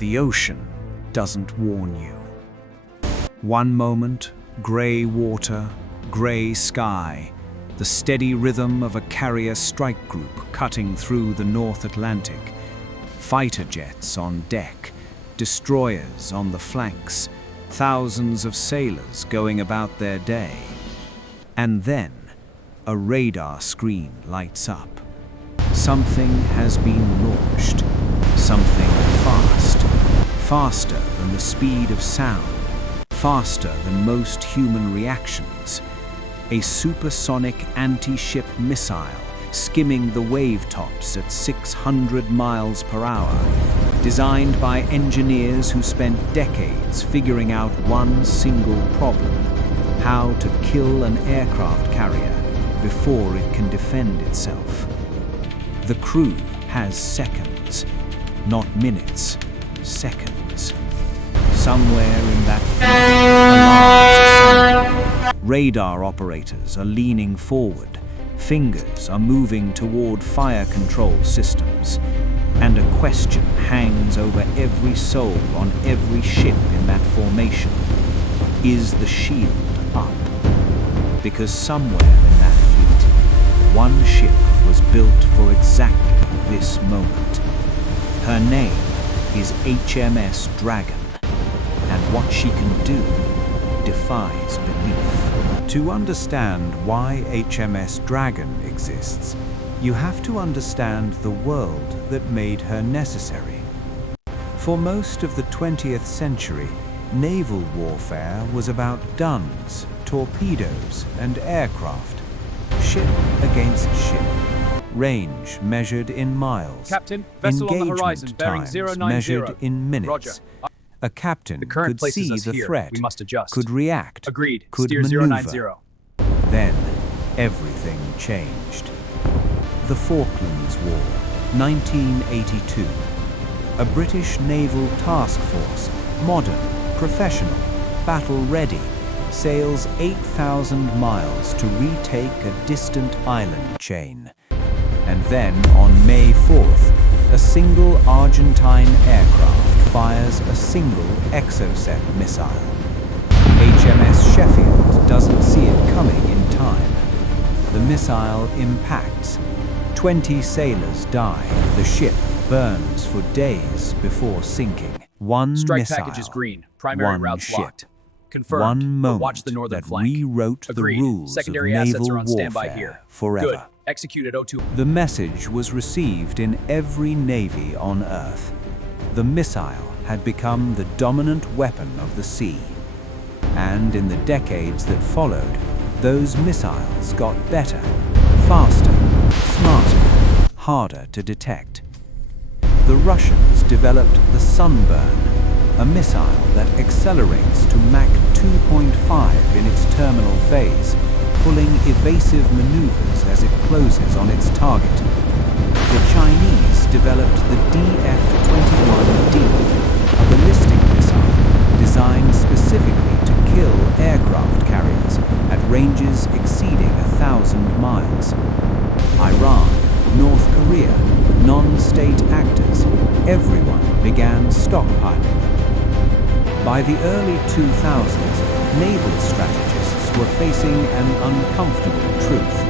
The ocean doesn't warn you. One moment, gray water, gray sky, the steady rhythm of a carrier strike group cutting through the North Atlantic, fighter jets on deck, destroyers on the flanks, thousands of sailors going about their day. And then, a radar screen lights up. Something has been launched. Something fast. Faster than the speed of sound. Faster than most human reactions. A supersonic anti-ship missile skimming the wave tops at 600 miles per hour, designed by engineers who spent decades figuring out one single problem: how to kill an aircraft carrier before it can defend itself. The crew has seconds, not minutes, seconds. Somewhere in that fleet, alarms are sounding. Radar operators are leaning forward. Fingers are moving toward fire control systems. And a question hangs over every soul on every ship in that formation. Is the shield up? Because somewhere in that fleet, one ship was built for exactly this moment. Her name is HMS Dragon, and what she can do defies belief. To understand why HMS Dragon exists, you have to understand the world that made her necessary. For most of the 20th century, naval warfare was about guns, torpedoes, and aircraft. Ship against ship. Range measured in miles. Captain, vessel on the Engagement horizon, bearing times 090. measured in minutes. Roger. A captain The current could places see us the here. threat, We must adjust. could react, Agreed. could Steer maneuver. 090. Then, everything changed. The Falklands War, 1982. A British naval task force, modern, professional, battle-ready, sails 8,000 miles to retake a distant island chain. And then, on May 4th, a single Argentine aircraft fires a single Exocet missile. HMS Sheffield doesn't see it coming in time. The missile impacts. 20 sailors die. The ship burns for days before sinking. One Strike missile, package is green. Primary one routes ship. locked. Confirmed. One But moment watch the northern that flank. rewrote Agreed. the rules Secondary of assets naval are on standby warfare here. forever. Good. Execute at 02. The message was received in every navy on Earth. The missile had become the dominant weapon of the sea. And in the decades that followed, those missiles got better, faster, smarter, harder to detect. The Russians developed the Sunburn, a missile that accelerates to Mach 2.5 in its terminal phase, pulling evasive maneuvers as it closes on its target. The Chinese developed the DF-21D, a ballistic missile designed specifically to kill aircraft carriers at ranges exceeding 1,000 miles. Iran, North Korea, non-state actors, everyone began stockpiling them. By the early 2000s, naval strategists were facing an uncomfortable truth.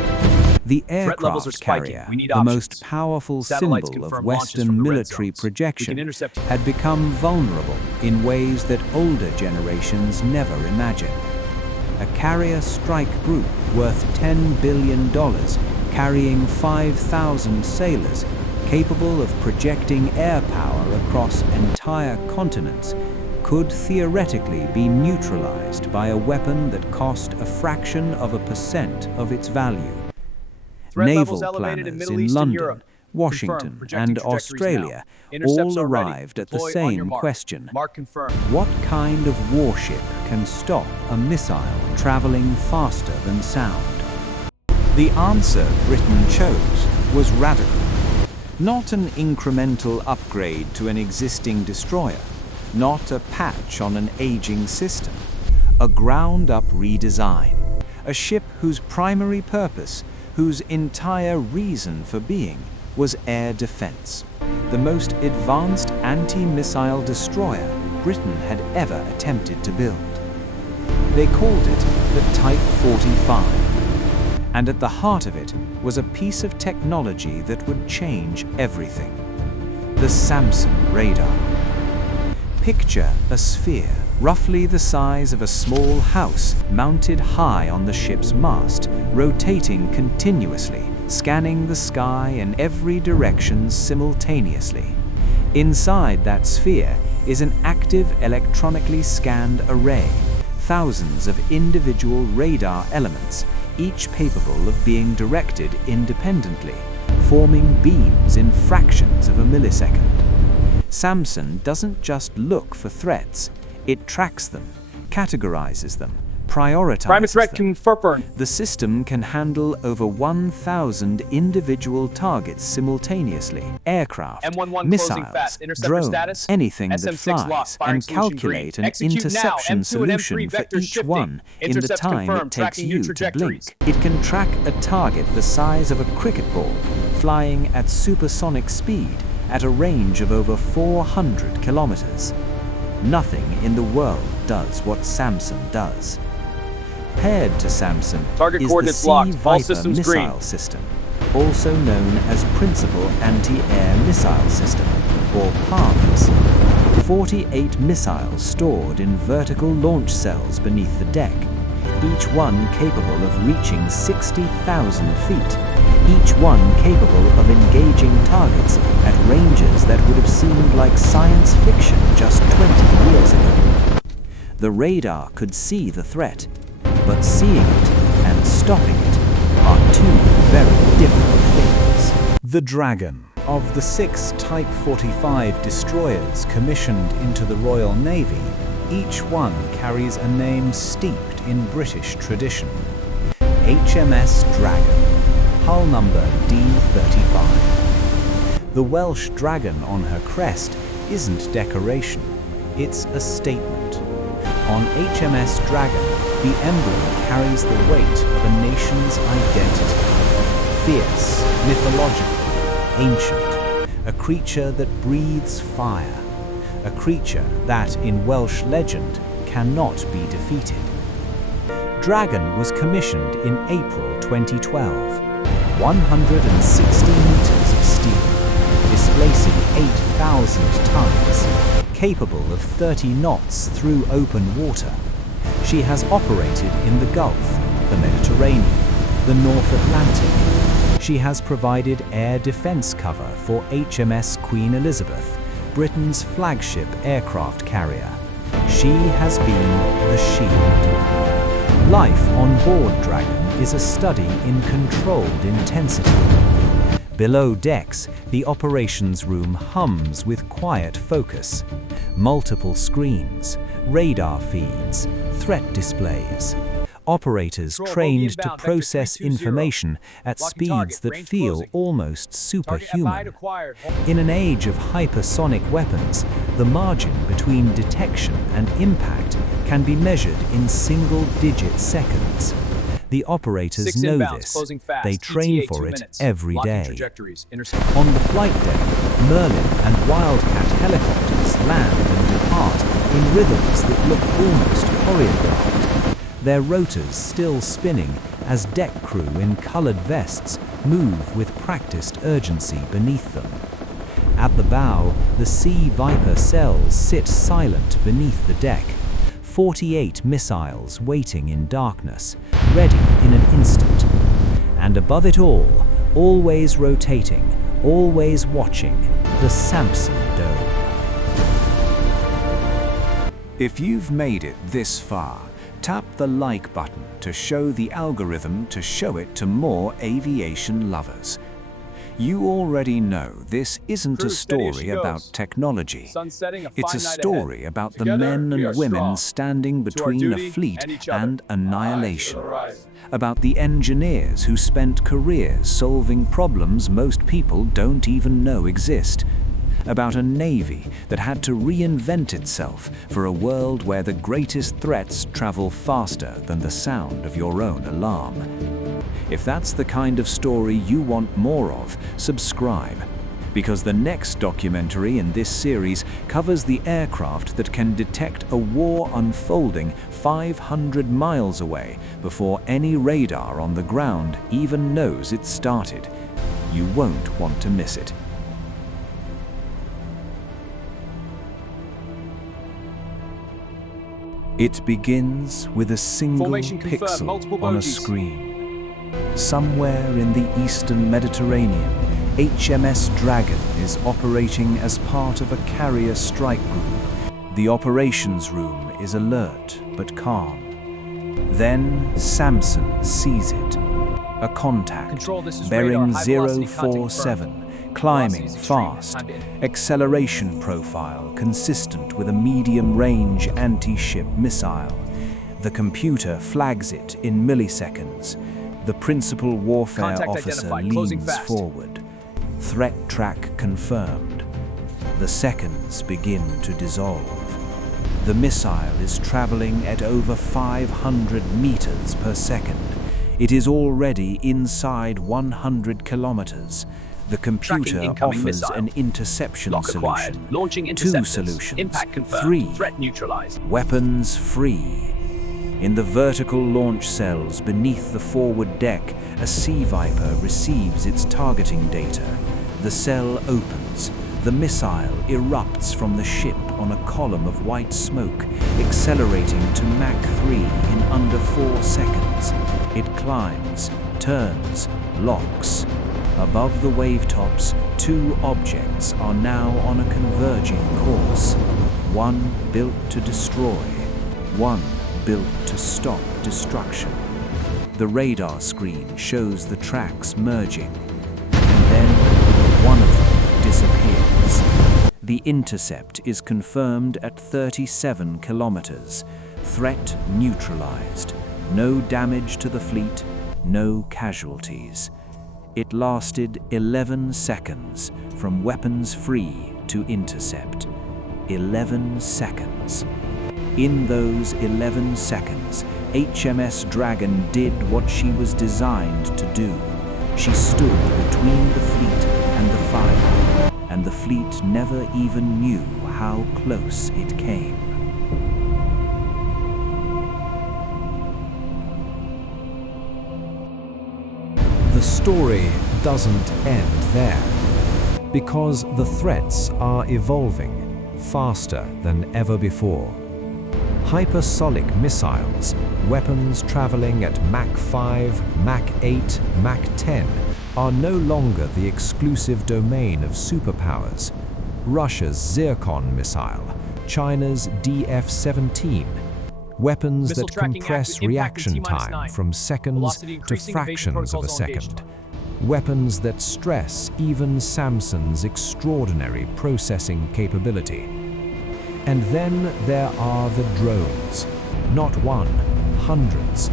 The Threat levels are aircraft spiking. carrier, We need the options. most powerful Satellites symbol of confirm launches Western from the red military zones. We projection, can intercept. had become vulnerable in ways that older generations never imagined. A carrier strike group worth $10 billion, carrying 5,000 sailors, capable of projecting air power across entire continents, could theoretically be neutralized by a weapon that cost a fraction of a percent of its value. Threat Naval levels elevated in planners Middle in East and London, Europe. Washington, Confirmed. Projecting and trajectories Australia now. Intercepts all are ready. arrived at the Deploy on your same mark. question. Mark confirmed. What kind of warship can stop a missile traveling faster than sound? The answer Britain chose was radical. Not an incremental upgrade to an existing destroyer, not a patch on an aging system, a ground-up redesign, a ship whose primary purpose, whose entire reason for being, was air defense, the most advanced anti-missile destroyer Britain had ever attempted to build. They called it the Type 45, and at the heart of it was a piece of technology that would change everything: the SAMPSON radar. Picture a sphere, roughly the size of a small house, mounted high on the ship's mast, rotating continuously, scanning the sky in every direction simultaneously. Inside that sphere is an active electronically scanned array, thousands of individual radar elements, each capable of being directed independently, forming beams in fractions of a millisecond. SAMPSON doesn't just look for threats, it tracks them, categorizes them, prioritizes Prime threat them. confirmed. The system can handle over 1,000 individual targets simultaneously: aircraft, M11 closing missiles, fast. Interceptor drones, status. anything that SM6 flies, lost. Firing and solution calculate green. an Execute now. interception M2 and solution M3 for vectors each shifting. one in the Intercepts time it confirmed. takes Tracking new you to trajectories. blink. It can track a target the size of a cricket ball, flying at supersonic speed at a range of over 400 kilometers. Nothing in the world does what SAMPSON does. Paired to SAMPSON Target is the coordinates locked. All Sea systems Viper green. missile system, also known as Principal Anti-Air Missile System, or PARMS. 48 missiles stored in vertical launch cells beneath the deck, each one capable of reaching 60,000 feet, each one capable of engaging targets at ranges that would have seemed like science fiction just 20 years ago. The radar could see the threat, but seeing it and stopping it are two very different things. The Dragon. Of the 6 Type 45 destroyers commissioned into the Royal Navy, each one carries a name steeped in British tradition. HMS Dragon, hull number D35. The Welsh dragon on her crest isn't decoration, it's a statement. On HMS Dragon, the emblem carries the weight of a nation's identity. Fierce, mythological, ancient, a creature that breathes fire, a creature that, in Welsh legend, cannot be defeated. Dragon was commissioned in April 2012, 160 meters of steel, displacing 8,000 tons, capable of 30 knots through open water. She has operated in the Gulf, the Mediterranean, the North Atlantic. She has provided air defense cover for HMS Queen Elizabeth, Britain's flagship aircraft carrier. She has been the shield. Life on board Dragon is a study in controlled intensity. Below decks, the operations room hums with quiet focus. Multiple screens, radar feeds, threat displays. Operators trained to process information at speeds that feel almost superhuman. In an age of hypersonic weapons, the margin between detection and impact can be measured in single-digit seconds. The operators know this. They train for it every day. On the flight deck, Merlin and Wildcat helicopters land and depart in rhythms that look almost choreographed. Their rotors still spinning as deck crew in colored vests move with practiced urgency beneath them. At the bow, the Sea Viper cells sit silent beneath the deck, 48 missiles waiting in darkness, ready in an instant. And above it all, always rotating, always watching, the SAMPSON dome. If you've made it this far, tap the like button to show the algorithm to show it to more aviation lovers. You already know this isn't a story about technology. It's a story about the men and women standing between a fleet and annihilation. About the engineers who spent careers solving problems most people don't even know exist. About a navy that had to reinvent itself for a world where the greatest threats travel faster than the sound of your own alarm. If that's the kind of story you want more of, subscribe. because the next documentary in this series covers the aircraft that can detect a war unfolding 500 miles away before any radar on the ground even knows it started. You won't want to miss it. It begins with a single Formation confirmed. pixel Multiple on a bogies. screen. Somewhere in the eastern Mediterranean, HMS Dragon is operating as part of a carrier strike group. The operations room is alert but calm. Then SAMPSON sees it. A contact, Control, this is bearing radar. High velocity contact 047, climbing Velocity is extreme. fast. Time in. Acceleration profile consistent with a medium-range anti-ship missile. The computer flags it in milliseconds. The principal warfare Contact officer identified. Closing leans fast. forward. Threat track confirmed. The seconds begin to dissolve. The missile is traveling at over 500 meters per second. It is already inside 100 kilometers. The computer Tracking incoming offers missile. an interception Lock acquired. solution. Launching 2 interceptors. solutions. Impact confirmed. 3. Threat neutralized. Weapons free. In the vertical launch cells beneath the forward deck, a Sea Viper receives its targeting data. The cell opens. The missile erupts from the ship on a column of white smoke, accelerating to Mach 3 in under 4 seconds. It climbs, turns, locks. Above the wavetops, 2 objects are now on a converging course. One built to destroy, one built to stop destruction. The radar screen shows the tracks merging, and then one of them disappears. The intercept is confirmed at 37 kilometers. Threat neutralized. No damage to the fleet, no casualties. It lasted 11 seconds from weapons free to intercept. 11 seconds. In those 11 seconds, HMS Dragon did what she was designed to do. She stood between the fleet and the fire, and the fleet never even knew how close it came. The story doesn't end there, because the threats are evolving faster than ever before. Hypersonic missiles, weapons traveling at Mach 5, Mach 8, Mach 10, are no longer the exclusive domain of superpowers. Russia's Zircon missile, China's DF-17, weapons Missile that tracking compress active. Impact in reaction T-9. time from seconds Velocity to increasing. Invasion fractions of a protocols engaged. second. Weapons that stress even SAMPSON's extraordinary processing capability. And then there are the drones. Not one, hundreds.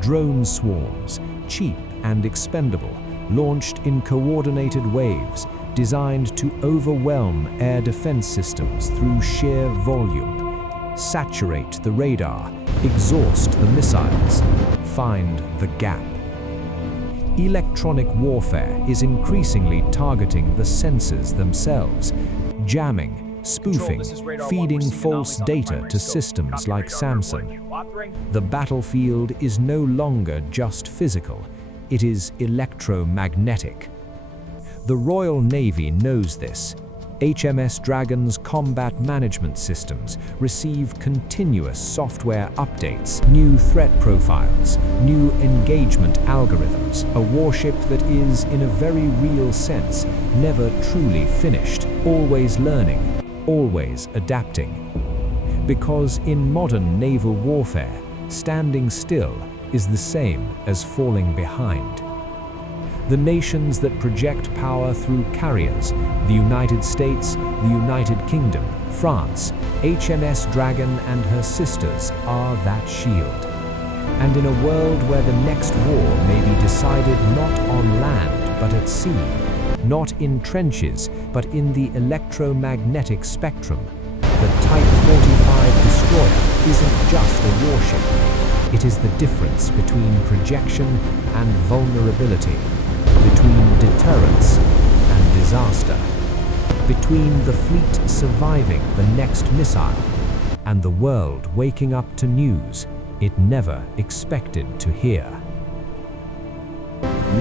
Drone swarms, cheap and expendable, launched in coordinated waves, designed to overwhelm air defense systems through sheer volume, saturate the radar, exhaust the missiles, find the gap. Electronic warfare is increasingly targeting the sensors themselves, jamming, spoofing, This is radar feeding one. We're seeing false anomalies on the data primary to scope. systems Copy like radar SAMPSON. report. Authoring. The battlefield is no longer just physical, it is electromagnetic. The Royal Navy knows this. HMS Dragon's combat management systems receive continuous software updates, new threat profiles, new engagement algorithms, a warship that is, in a very real sense, never truly finished, always learning, always adapting. Because in modern naval warfare, standing still is the same as falling behind. The nations that project power through carriers, the United States, the United Kingdom, France, HMS Dragon and her sisters are that shield. And in a world where the next war may be decided not on land but at sea, not in trenches but in the electromagnetic spectrum, the Type 45 destroyer isn't just a warship. It is the difference between projection and vulnerability, between deterrence and disaster. between the fleet surviving the next missile and the world waking up to news it never expected to hear.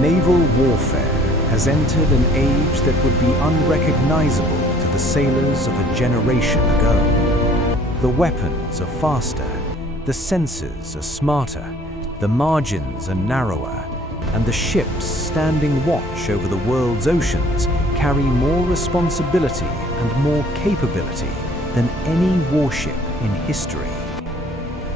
Naval warfare has entered an age that would be unrecognizable to the sailors of a generation ago. The weapons are faster, the sensors are smarter, the margins are narrower, and the ships standing watch over the world's oceans carry more responsibility and more capability than any warship in history.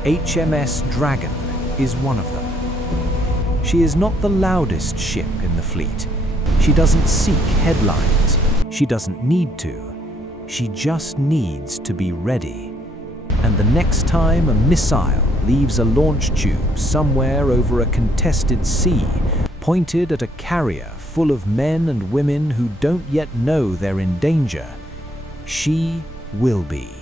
HMS Dragon is one of them. She is not the loudest ship in the fleet. She doesn't seek headlines. She doesn't need to. She just needs to be ready. And the next time a missile leaves a launch tube somewhere over a contested sea, pointed at a carrier full of men and women who don't yet know they're in danger, she will be.